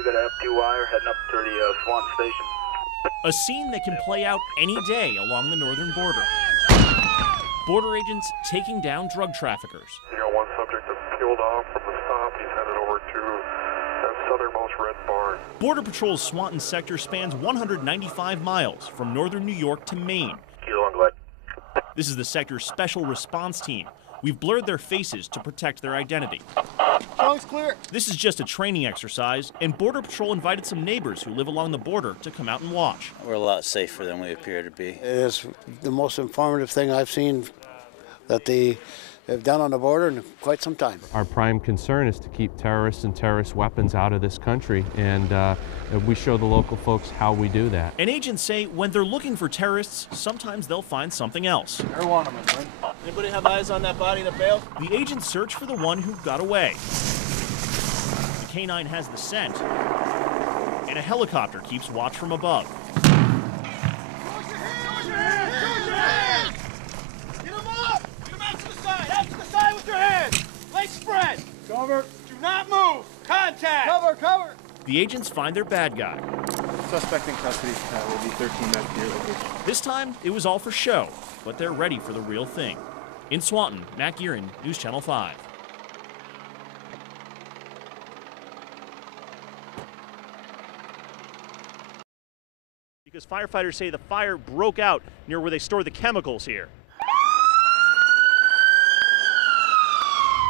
we got a F2 wire heading up to the Swan Station. A scene that can play out any day along the northern border. Border agents taking down drug traffickers. You got one subject that peeled off from the stop. He's headed over to that southernmost red barn. Border Patrol's Swanton sector spans 195 miles from northern New York to Maine. Kilo and Glen. This is the sector's special response team. We've blurred their faces to protect their identity. Showing's clear. This is just a training exercise, and Border Patrol invited some neighbors who live along the border to come out and watch. We're a lot safer than we appear to be. It is the most informative thing I've seen that they have done on the border in quite some time. Our prime concern is to keep terrorists and terrorist weapons out of this country, and we show the local folks how we do that. And agents say when they're looking for terrorists, sometimes they'll find something else. Marijuana, my friend. Anybody have eyes on that body that bailed? The agents search for the one who got away. The K-9 has the scent, and a helicopter keeps watch from above. Spread! Cover! Do not move! Contact! Cover, cover! The agents find their bad guy. Suspect in custody will be 13 men here. This time, it was all for show, but they're ready for the real thing. In Swanton, Matt Gearin, News Channel 5. Because firefighters say the fire broke out near where they store the chemicals here.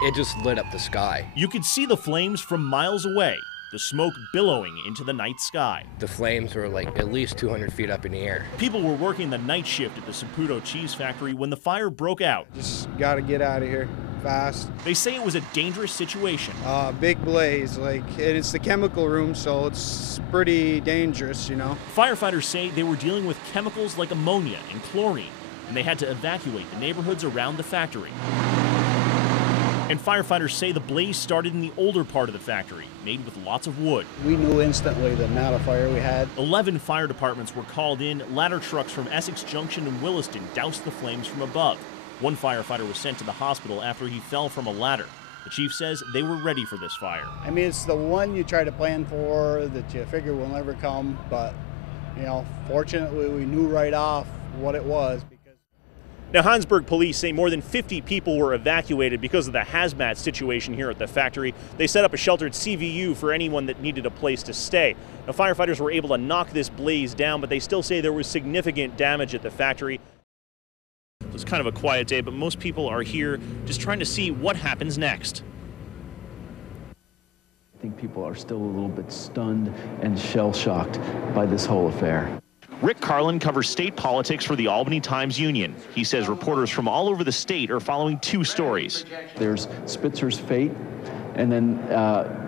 It just lit up the sky. You could see the flames from miles away, the smoke billowing into the night sky. The flames were like at least 200 feet up in the air. People were working the night shift at the Saputo cheese factory when the fire broke out. Just gotta get out of here fast. They say it was a dangerous situation. Big blaze, it's the chemical room, so it's pretty dangerous, you know. Firefighters say they were dealing with chemicals like ammonia and chlorine, and they had to evacuate the neighborhoods around the factory. And firefighters say the blaze started in the older part of the factory, made with lots of wood. We knew instantly the amount of fire we had. 11 fire departments were called in. Ladder trucks from Essex Junction and Williston doused the flames from above. One firefighter was sent to the hospital after he fell from a ladder. The chief says they were ready for this fire. I mean, it's the one you try to plan for that you figure will never come, but, you know, fortunately we knew right off what it was. Now, Heinsberg police say more than 50 people were evacuated because of the hazmat situation here at the factory. They set up a sheltered CVU for anyone that needed a place to stay. Now, firefighters were able to knock this blaze down, but they still say there was significant damage at the factory. It was kind of a quiet day, but most people are here just trying to see what happens next. I think people are still a little bit stunned and shell-shocked by this whole affair. Rick Carlin covers state politics for the Albany Times-Union. He says reporters from all over the state are following two stories. There's Spitzer's fate, and then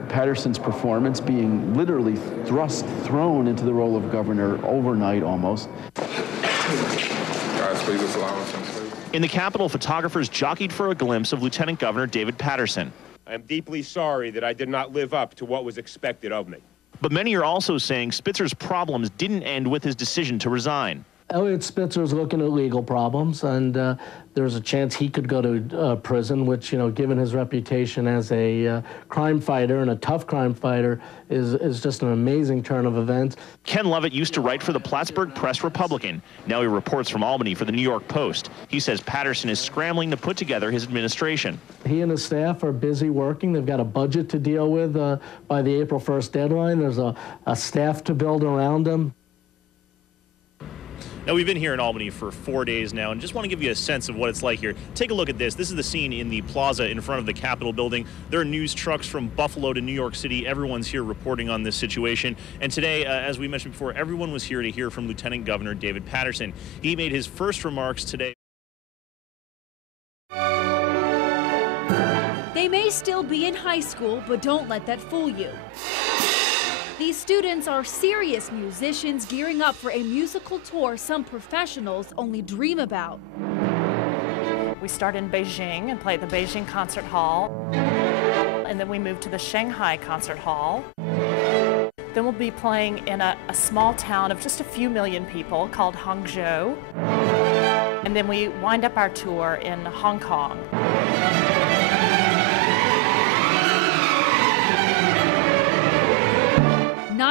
Patterson's performance being literally thrown into the role of governor overnight almost. In the Capitol, photographers jockeyed for a glimpse of Lieutenant Governor David Patterson. I am deeply sorry that I did not live up to what was expected of me. But many are also saying Spitzer's problems didn't end with his decision to resign. Eliot Spitzer is looking at legal problems, and there's a chance he could go to prison, which, you know, given his reputation as a crime fighter and a tough crime fighter, is just an amazing turn of events. Ken Lovett used to write for the Plattsburgh Press-Republican. Now he reports from Albany for the New York Post. He says Patterson is scrambling to put together his administration. He and his staff are busy working. They've got a budget to deal with by the April 1st deadline. There's a staff to build around them. Now, we've been here in Albany for 4 days now, and just want to give you a sense of what it's like here. Take a look at this. This is the scene in the plaza in front of the Capitol building. There are news trucks from Buffalo to New York City. Everyone's here reporting on this situation. And today, as we mentioned before, everyone was here to hear from Lieutenant Governor David Patterson. He made his first remarks today. They may still be in high school, but don't let that fool you. These students are serious musicians gearing up for a musical tour some professionals only dream about. We start in Beijing and play at the Beijing Concert Hall. And then we move to the Shanghai Concert Hall. Then we'll be playing in a small town of just a few million people called Hangzhou. And then we wind up our tour in Hong Kong.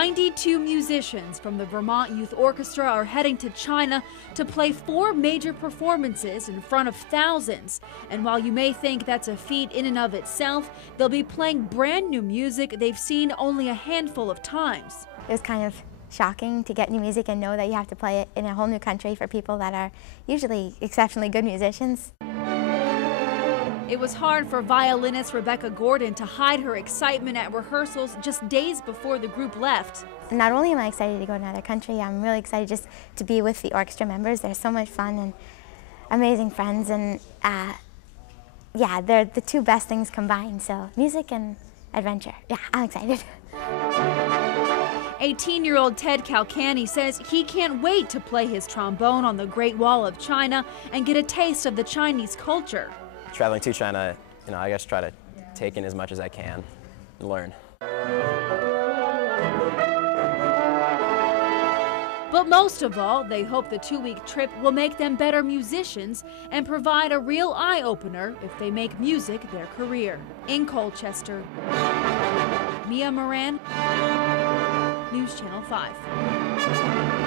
92 musicians from the Vermont Youth Orchestra are heading to China to play 4 major performances in front of thousands. And while you may think that's a feat in and of itself, they'll be playing brand new music they've seen only a handful of times. It was kind of shocking to get new music and know that you have to play it in a whole new country for people that are usually exceptionally good musicians. It was hard for violinist Rebecca Gordon to hide her excitement at rehearsals just days before the group left. Not only am I excited to go to another country, I'm really excited just to be with the orchestra members. They're so much fun and amazing friends, and yeah, they're the 2 best things combined, so music and adventure. Yeah, I'm excited. 18-year-old Ted Calcani says he can't wait to play his trombone on the Great Wall of China and get a taste of the Chinese culture. Traveling to China, I guess try to take in as much as I can and learn. But most of all, they hope the 2-week trip will make them better musicians and provide a real eye-opener if they make music their career. In Colchester, Mia Moran, News Channel 5.